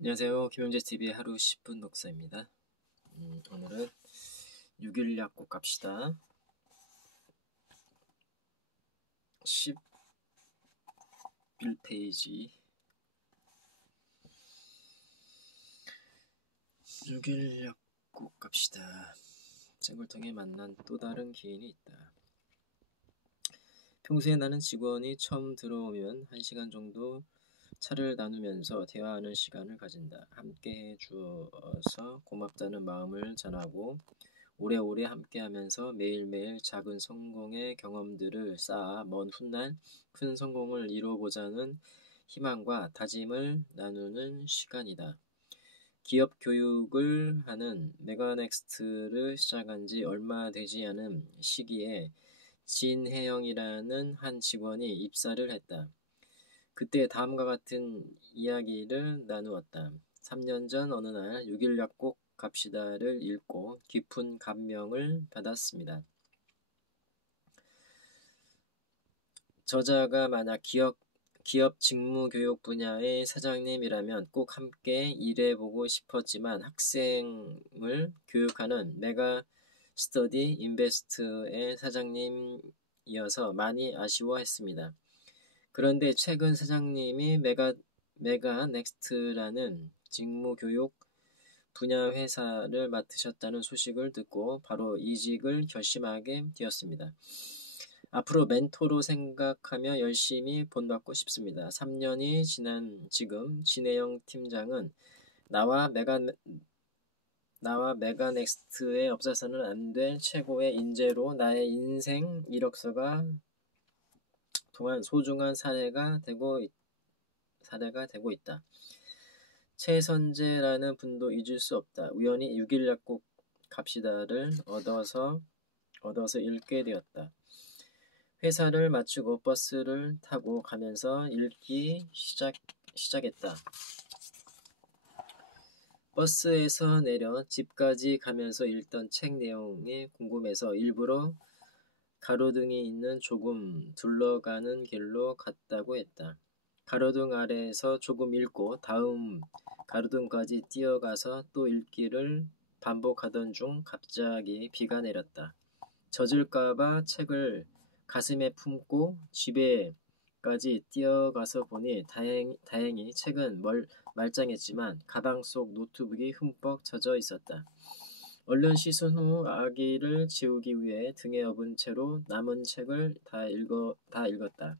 안녕하세요. 김영재TV의 하루 10분 독서입니다. 오늘은 6일 약국 갑시다. 11페이지 6일 약국 갑시다. 책을 통해 만난 또 다른 기인이 있다. 평소에 나는 직원이 처음 들어오면 1시간 정도 차를 나누면서 대화하는 시간을 가진다. 함께 해주어서 고맙다는 마음을 전하고 오래오래 함께하면서 매일매일 작은 성공의 경험들을 쌓아 먼 훗날 큰 성공을 이루어보자는 희망과 다짐을 나누는 시간이다. 기업 교육을 하는 메가넥스트를 시작한 지 얼마 되지 않은 시기에 진혜영이라는 한 직원이 입사를 했다. 그때 다음과 같은 이야기를 나누었다. 3년 전 어느 날 6일 약국 갑시다를 읽고 깊은 감명을 받았습니다. 저자가 만약 기업 직무교육 분야의 사장님이라면 꼭 함께 일해보고 싶었지만 학생을 교육하는 메가 스터디 인베스트의 사장님이어서 많이 아쉬워했습니다. 그런데 최근 사장님이 메가 넥스트라는 직무교육 분야 회사를 맡으셨다는 소식을 듣고 바로 이직을 결심하게 되었습니다. 앞으로 멘토로 생각하며 열심히 본받고 싶습니다. 3년이 지난 지금 진혜영 팀장은 나와 메가넥스트에 없어서는 안 될 최고의 인재로 나의 인생 이력서가 동안 소중한 사례가 되고 있다. 최선재라는 분도 잊을 수 없다. 우연히 6일 약국 갑시다를 얻어서 읽게 되었다. 회사를 마치고 버스를 타고 가면서 읽기 시작했다. 버스에서 내려 집까지 가면서 읽던 책 내용이 궁금해서 일부러 가로등이 있는 조금 둘러가는 길로 갔다고 했다. 가로등 아래에서 조금 읽고 다음 가로등까지 뛰어가서 또 읽기를 반복하던 중 갑자기 비가 내렸다. 젖을까봐 책을 가슴에 품고 집에까지 뛰어가서 보니 다행히 책은 말짱했지만 가방 속 노트북이 흠뻑 젖어 있었다. 얼른 씻은 후 아기를 재우기 위해 등에 업은 채로 남은 책을 다 읽었다.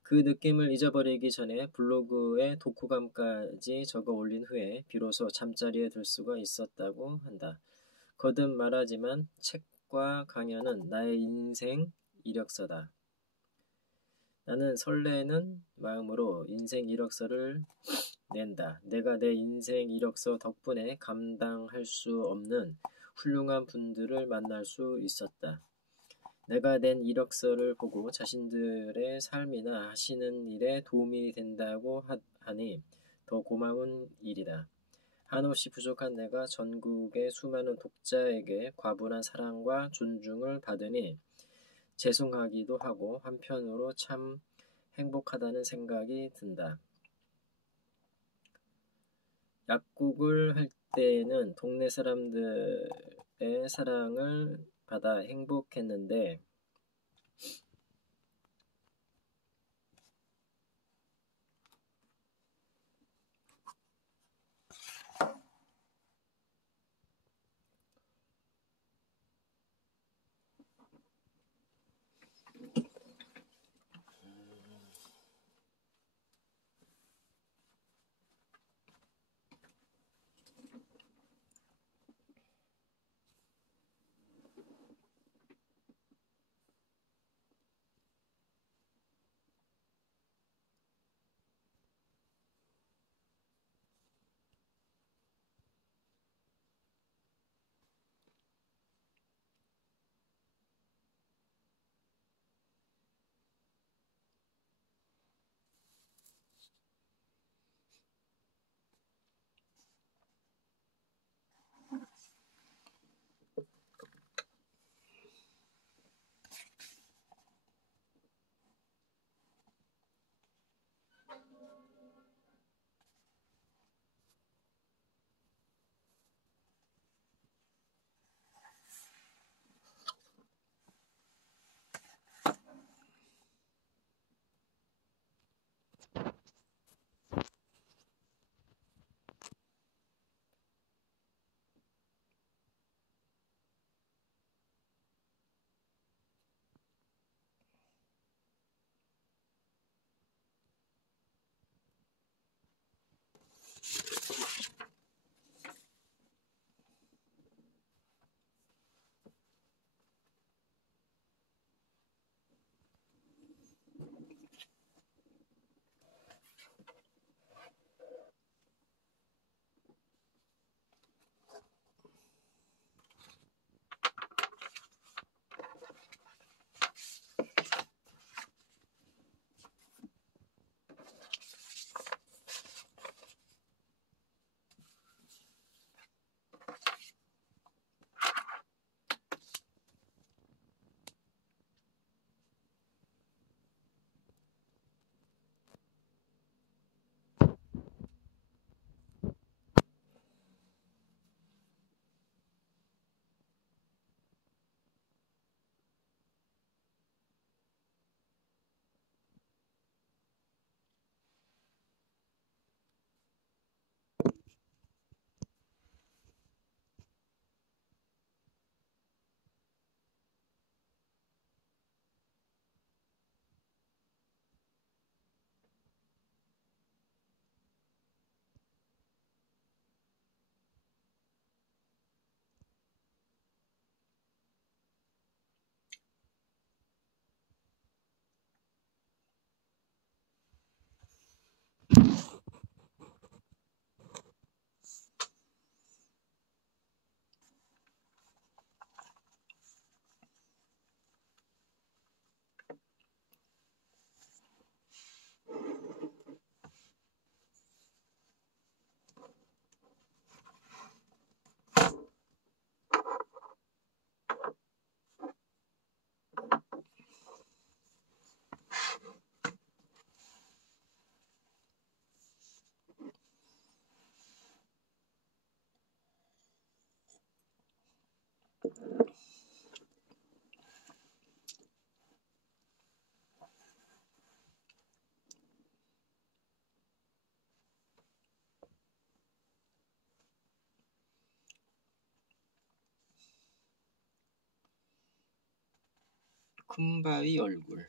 그 느낌을 잊어버리기 전에 블로그에 독후감까지 적어 올린 후에 비로소 잠자리에 들 수가 있었다고 한다. 거듭 말하지만 책과 강연은 나의 인생 이력서다. 나는 설레는 마음으로 인생 이력서를 낸다. 내가 내 인생 이력서 덕분에 감당할 수 없는 훌륭한 분들을 만날 수 있었다. 내가 낸 이력서를 보고 자신들의 삶이나 하시는 일에 도움이 된다고 하니 더 고마운 일이다. 한없이 부족한 내가 전국의 수많은 독자에게 과분한 사랑과 존중을 받으니 죄송하기도 하고 한편으로 참 행복하다는 생각이 든다. 약국을 할 때에는 동네 사람들의 사랑을 받아 행복했는데 쿤바이 얼굴.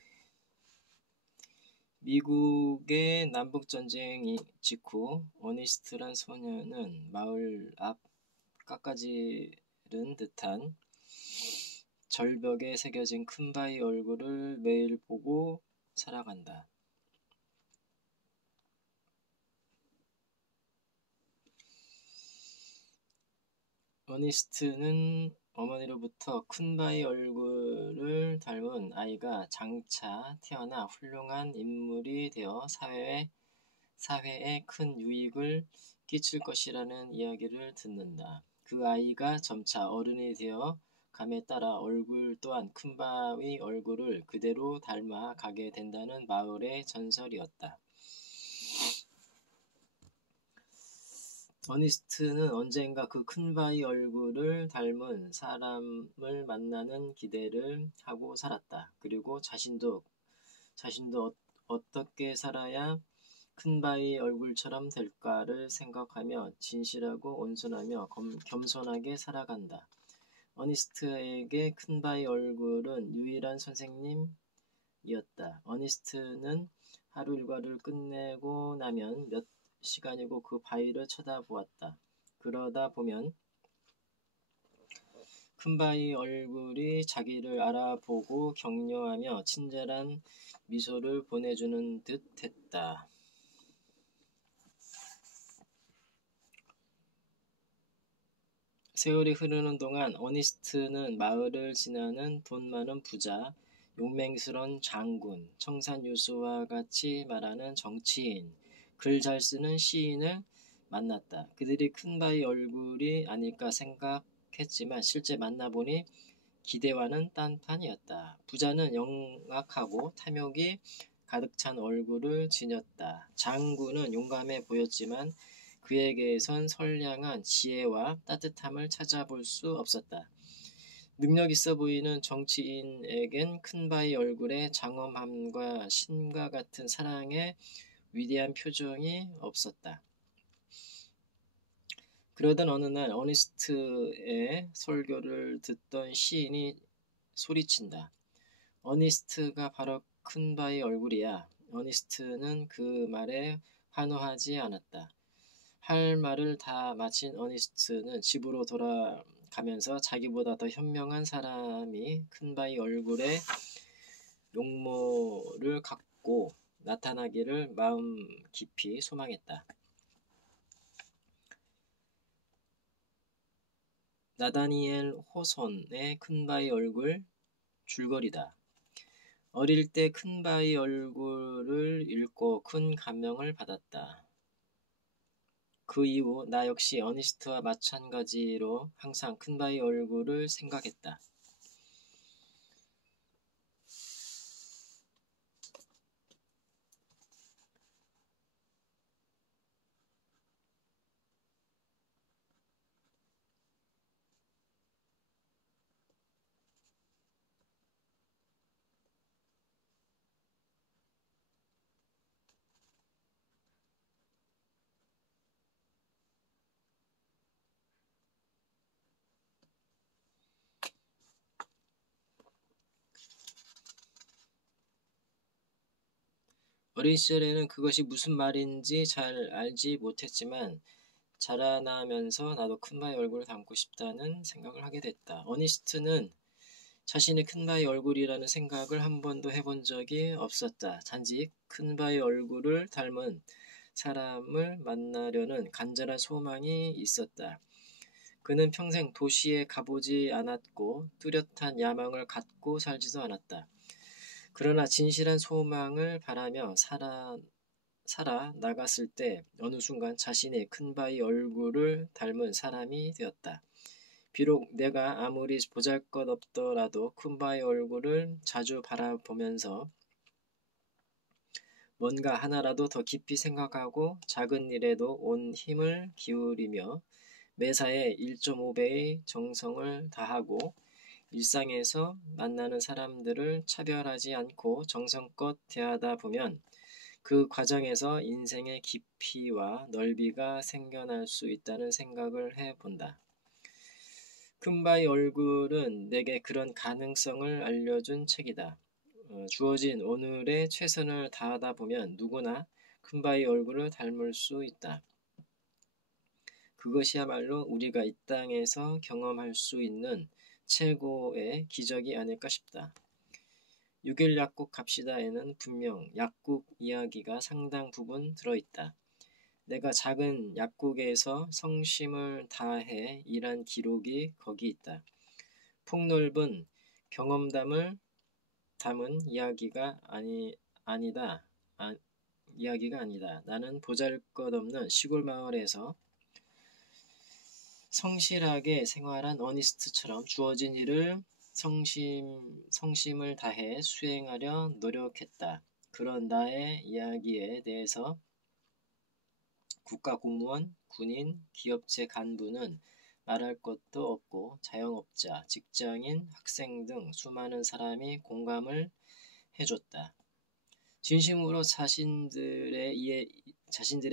미국의 남북전쟁 직후 어니스트란 소녀는 마을 앞 깎아지른 듯한 절벽에 새겨진 쿤바이 얼굴을 매일 보고 살아간다. 어니스트는 어머니로부터 쿤바이 얼굴을 닮은 아이가 장차 태어나 훌륭한 인물이 되어 사회에 큰 유익을 끼칠 것이라는 이야기를 듣는다. 그 아이가 점차 어른이 되어 감에 따라 얼굴 또한 쿤바이 얼굴을 그대로 닮아 가게 된다는 마을의 전설이었다. 어니스트는 언젠가 그 쿤바이 얼굴을 닮은 사람을 만나는 기대를 하고 살았다. 그리고 자신도 어떻게 살아야 쿤바이 얼굴처럼 될까를 생각하며 진실하고 온순하며 겸손하게 살아간다. 어니스트에게 쿤바이 얼굴은 유일한 선생님이었다. 어니스트는 하루 일과를 끝내고 나면 몇 시간이고 그 바위를 쳐다보았다. 그러다 보면 쿤바이 얼굴이 자기를 알아보고 격려하며 친절한 미소를 보내주는 듯 했다. 세월이 흐르는 동안 어니스트는 마을을 지나는 돈 많은 부자, 용맹스런 장군, 청산유수와 같이 말하는 정치인, 글 잘 쓰는 시인을 만났다. 그들이 쿤바이 얼굴이 아닐까 생각했지만 실제 만나보니 기대와는 딴판이었다. 부자는 영악하고 탐욕이 가득 찬 얼굴을 지녔다. 장군은 용감해 보였지만 그에게선 선량한 지혜와 따뜻함을 찾아볼 수 없었다. 능력 있어 보이는 정치인에겐 쿤바이 얼굴에 장엄함과 신과 같은 사랑의 위대한 표정이 없었다. 그러던 어느 날 어니스트의 설교를 듣던 시인이 소리친다. 어니스트가 바로 쿤바이 얼굴이야. 어니스트는 그 말에 환호하지 않았다. 할 말을 다 마친 어니스트는 집으로 돌아가면서 자기보다 더 현명한 사람이 쿤바이 얼굴에 용모를 갖고 나타나기를 마음 깊이 소망했다. 나다니엘 호손의 쿤바이 얼굴 줄거리다. 어릴 때 쿤바이 얼굴을 읽고 큰 감명을 받았다. 그 이후 나 역시 어니스트와 마찬가지로 항상 쿤바이 얼굴을 생각했다. 어린 시절에는 그것이 무슨 말인지 잘 알지 못했지만 자라나면서 나도 쿤바이 얼굴을 닮고 싶다는 생각을 하게 됐다. 어니스트는 자신의 쿤바이 얼굴이라는 생각을 한 번도 해본 적이 없었다. 단지 쿤바이 얼굴을 닮은 사람을 만나려는 간절한 소망이 있었다. 그는 평생 도시에 가보지 않았고 뚜렷한 야망을 갖고 살지도 않았다. 그러나 진실한 소망을 바라며 살아 나갔을 때 어느 순간 자신의 큰바위 얼굴을 닮은 사람이 되었다. 비록 내가 아무리 보잘것없더라도 쿤바이 얼굴을 자주 바라보면서 뭔가 하나라도 더 깊이 생각하고 작은 일에도 온 힘을 기울이며 매사에 1.5배의 정성을 다하고 일상에서 만나는 사람들을 차별하지 않고 정성껏 대하다 보면 그 과정에서 인생의 깊이와 넓이가 생겨날 수 있다는 생각을 해본다. 큰바의 얼굴은 내게 그런 가능성을 알려준 책이다. 주어진 오늘의 최선을 다하다 보면 누구나 큰바의 얼굴을 닮을 수 있다. 그것이야말로 우리가 이 땅에서 경험할 수 있는 최고의 기적이 아닐까 싶다. 6일 약국 갑시다에는 분명 약국 이야기가 상당 부분 들어있다. 내가 작은 약국에서 성심을 다해 일한 기록이 거기 있다. 폭넓은 경험담을 담은 이야기가 아니다. 나는 보잘것없는 시골 마을에서 성실하게 생활한 어니스트처럼 주어진 일을 성심을 다해 수행하려 노력했다. 그런 나의 이야기에 대해서 국가공무원, 군인, 기업체 간부는 말할 것도 없고 자영업자, 직장인, 학생 등 수많은 사람이 공감을 해줬다. 진심으로 자신들의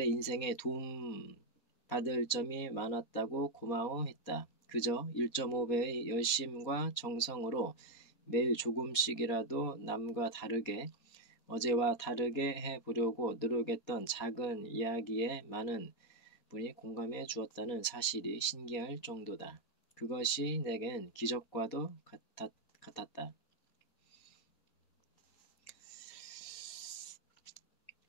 인생에 도움 받을 점이 많았다고 고마워했다. 그저 1.5배의 열심과 정성으로 매일 조금씩이라도 남과 다르게, 어제와 다르게 해보려고 노력했던 작은 이야기에 많은 분이 공감해 주었다는 사실이 신기할 정도다. 그것이 내겐 기적과도 같았다.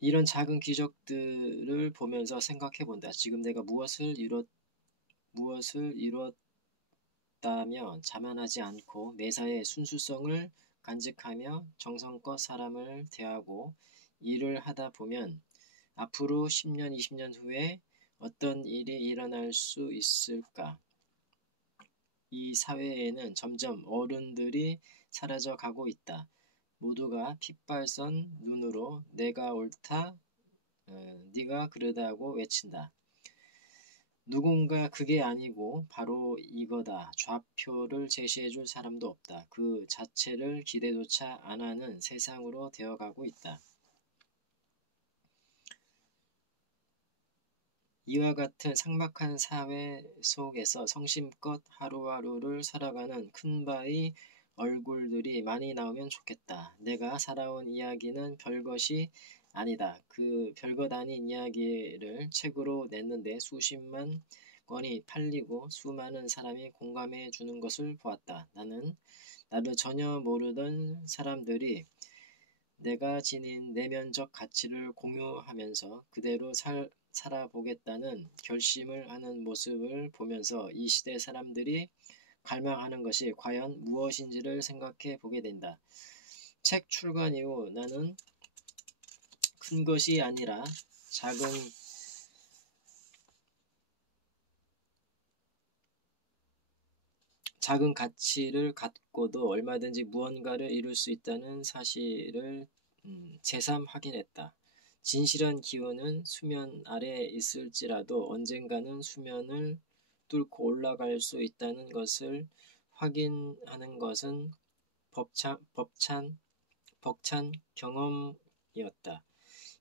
이런 작은 기적들을 보면서 생각해 본다. 지금 내가 무엇을 이뤘다며 자만하지 않고 매사에 순수성을 간직하며 정성껏 사람을 대하고 일을 하다 보면 앞으로 10년, 20년 후에 어떤 일이 일어날 수 있을까? 이 사회에는 점점 어른들이 사라져 가고 있다. 모두가 핏발선 눈으로 내가 옳다, 네가 그러다고 외친다. 누군가 그게 아니고 바로 이거다 좌표를 제시해줄 사람도 없다. 그 자체를 기대조차 안 하는 세상으로 되어가고 있다. 이와 같은 삭막한 사회 속에서 성심껏 하루하루를 살아가는 큰바의 얼굴들이 많이 나오면 좋겠다. 내가 살아온 이야기는 별것이 아니다. 그 별것 아닌 이야기를 책으로 냈는데 수십만 권이 팔리고 수많은 사람이 공감해 주는 것을 보았다. 나를 전혀 모르던 사람들이 내가 지닌 내면적 가치를 공유하면서 그대로 살아보겠다는 결심을 하는 모습을 보면서 이 시대 사람들이 갈망하는 것이 과연 무엇인지를 생각해 보게 된다. 책 출간 이후 나는 큰 것이 아니라 작은 가치를 갖고도 얼마든지 무언가를 이룰 수 있다는 사실을 새삼 확인했다. 진실한 기운은 수면 아래에 있을지라도 언젠가는 수면을 뚫고 올라갈 수 있다는 것을 확인하는 것은 벅찬 경험이었다.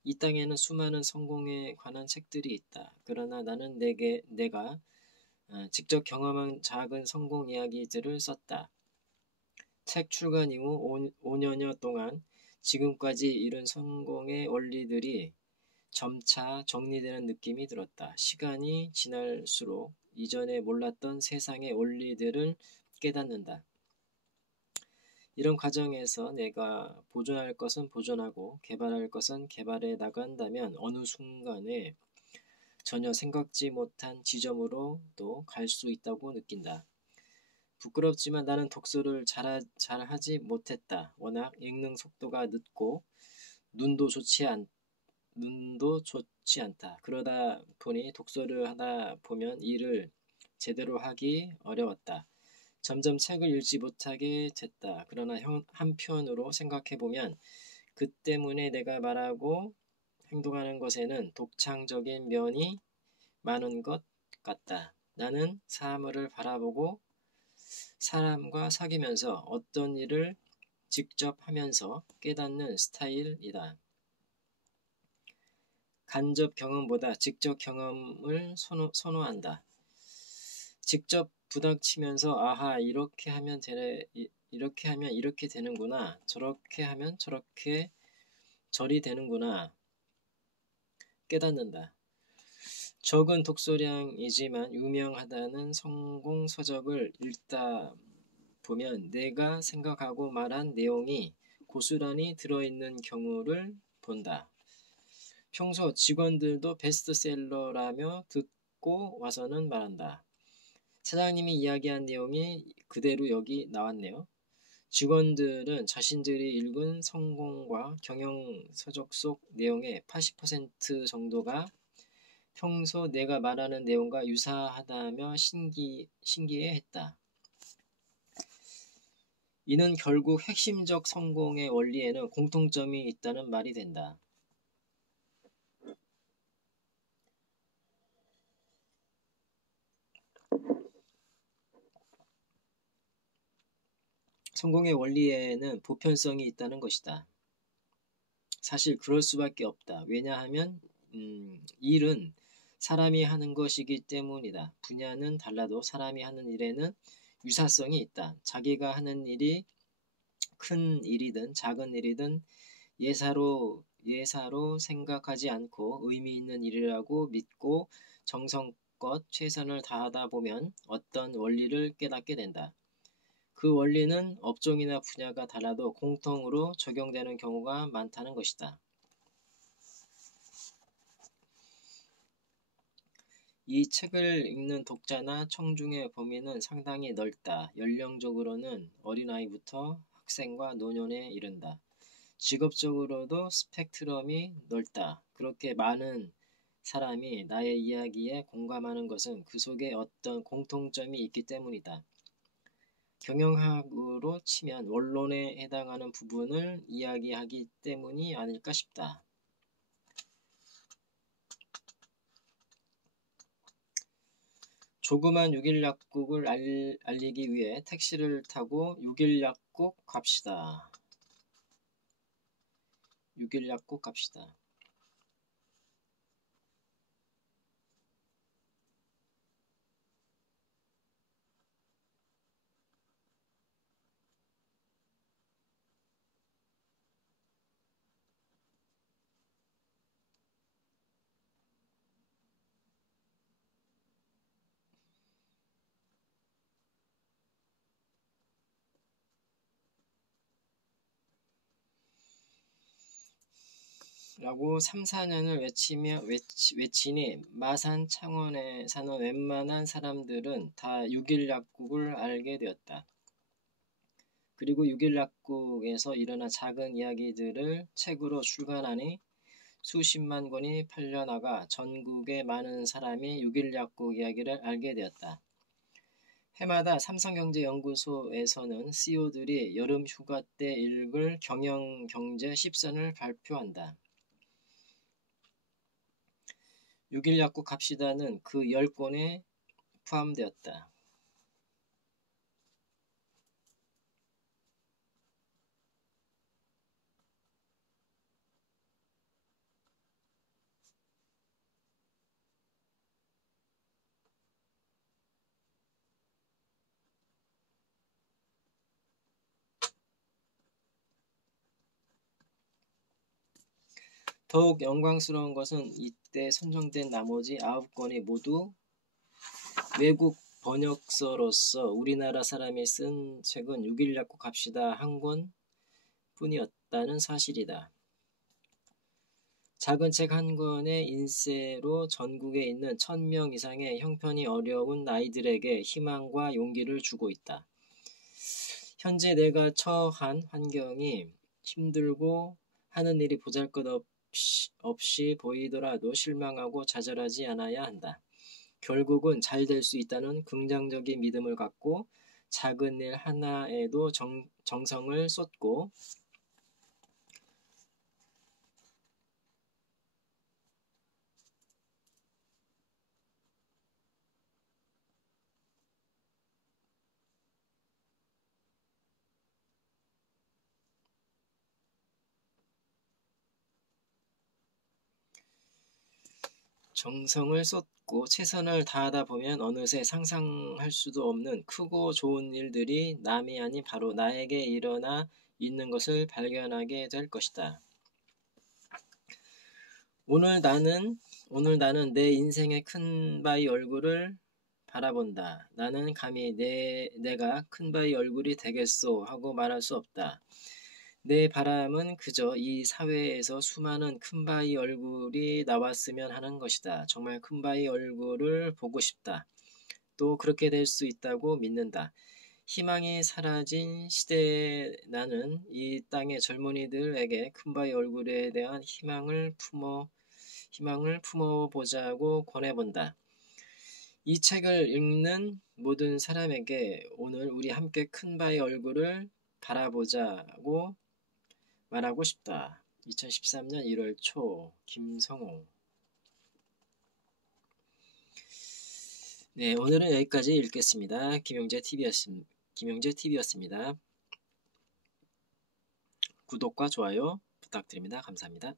이 땅에는 수많은 성공에 관한 책들이 있다. 그러나 나는 내가 직접 경험한 작은 성공 이야기들을 썼다. 책 출간 이후 5년여 동안 지금까지 이룬 성공의 원리들이 점차 정리되는 느낌이 들었다. 시간이 지날수록 이전에 몰랐던 세상의 원리들을 깨닫는다. 이런 과정에서 내가 보존할 것은 보존하고 개발할 것은 개발해 나간다면 어느 순간에 전혀 생각지 못한 지점으로도 갈 수 있다고 느낀다. 부끄럽지만 나는 독서를 잘하지 못했다. 워낙 읽는 속도가 늦고 눈도 좋지 않다. 그러다 보니 독서를 하다 보면 일을 제대로 하기 어려웠다. 점점 책을 읽지 못하게 됐다. 그러나 한편으로 생각해보면 그 때문에 내가 말하고 행동하는 것에는 독창적인 면이 많은 것 같다. 나는 사물을 바라보고 사람과 사귀면서 어떤 일을 직접 하면서 깨닫는 스타일이다. 간접 경험보다 직접 경험을 선호한다. 직접 부닥치면서 아하 이렇게 하면 이렇게 되는구나. 저렇게 하면 저리 되는구나. 깨닫는다. 적은 독서량이지만 유명하다는 성공 서적을 읽다 보면 내가 생각하고 말한 내용이 고스란히 들어있는 경우를 본다. 평소 직원들도 베스트셀러라며 듣고 와서는 말한다. 사장님이 이야기한 내용이 그대로 여기 나왔네요. 직원들은 자신들이 읽은 성공과 경영 서적 속 내용의 80% 정도가 평소 내가 말하는 내용과 유사하다며 신기해했다. 이는 결국 핵심적 성공의 원리에는 공통점이 있다는 말이 된다. 성공의 원리에는 보편성이 있다는 것이다. 사실 그럴 수밖에 없다. 왜냐하면 일은 사람이 하는 것이기 때문이다. 분야는 달라도 사람이 하는 일에는 유사성이 있다. 자기가 하는 일이 큰 일이든 작은 일이든 예사로 생각하지 않고 의미 있는 일이라고 믿고 정성껏 최선을 다하다 보면 어떤 원리를 깨닫게 된다. 그 원리는 업종이나 분야가 달라도 공통으로 적용되는 경우가 많다는 것이다. 이 책을 읽는 독자나 청중의 범위는 상당히 넓다. 연령적으로는 어린아이부터 학생과 노년에 이른다. 직업적으로도 스펙트럼이 넓다. 그렇게 많은 사람이 나의 이야기에 공감하는 것은 그 속에 어떤 공통점이 있기 때문이다. 경영학으로 치면 원론에 해당하는 부분을 이야기하기 때문이 아닐까 싶다. 조그만 6일 약국을 알리기 위해 택시를 타고 6일 약국 갑시다. 6일 약국 갑시다. 라고 3, 4년을 외치니 마산 창원에 사는 웬만한 사람들은 다 6일 약국을 알게 되었다. 그리고 6일 약국에서 일어난 작은 이야기들을 책으로 출간하니 수십만 권이 팔려나가 전국의 많은 사람이 6일 약국 이야기를 알게 되었다. 해마다 삼성경제연구소에서는 CEO들이 여름 휴가 때 읽을 경영경제 10선을 발표한다. 6일 약국 갑시다는 그 10권에 포함되었다. 더욱 영광스러운 것은 이때 선정된 나머지 9권이 모두 외국 번역서로서 우리나라 사람이 쓴 책은 6일 약국 갑시다 한 권 뿐이었다는 사실이다. 작은 책 한 권의 인쇄로 전국에 있는 1000명 이상의 형편이 어려운 아이들에게 희망과 용기를 주고 있다. 현재 내가 처한 환경이 힘들고 하는 일이 보잘것없이 보이더라도 실망하고 좌절하지 않아야 한다. 결국은 잘 될 수 있다는 긍정적인 믿음을 갖고 작은 일 하나에도 정성을 쏟고 정성을 쏟고 최선을 다하다 보면 어느새 상상할 수도 없는 크고 좋은 일들이 남이 아닌 바로 나에게 일어나 있는 것을 발견하게 될 것이다. 오늘 나는 내 인생의 큰바위 얼굴을 바라본다. 나는 감히 내가 큰바위 얼굴이 되겠소 하고 말할 수 없다. 내 바람은 그저 이 사회에서 수많은 큰바위 얼굴이 나왔으면 하는 것이다. 정말 큰바위 얼굴을 보고 싶다. 또 그렇게 될 수 있다고 믿는다. 희망이 사라진 시대에 나는 이 땅의 젊은이들에게 큰바위 얼굴에 대한 희망을 품어보자고 권해본다. 이 책을 읽는 모든 사람에게 오늘 우리 함께 큰바위 얼굴을 바라보자고 말하고 싶다. 2013년 1월 초 김성호. 네, 오늘은 여기까지 읽겠습니다. 김용재 TV였습니다. 구독과 좋아요 부탁드립니다. 감사합니다.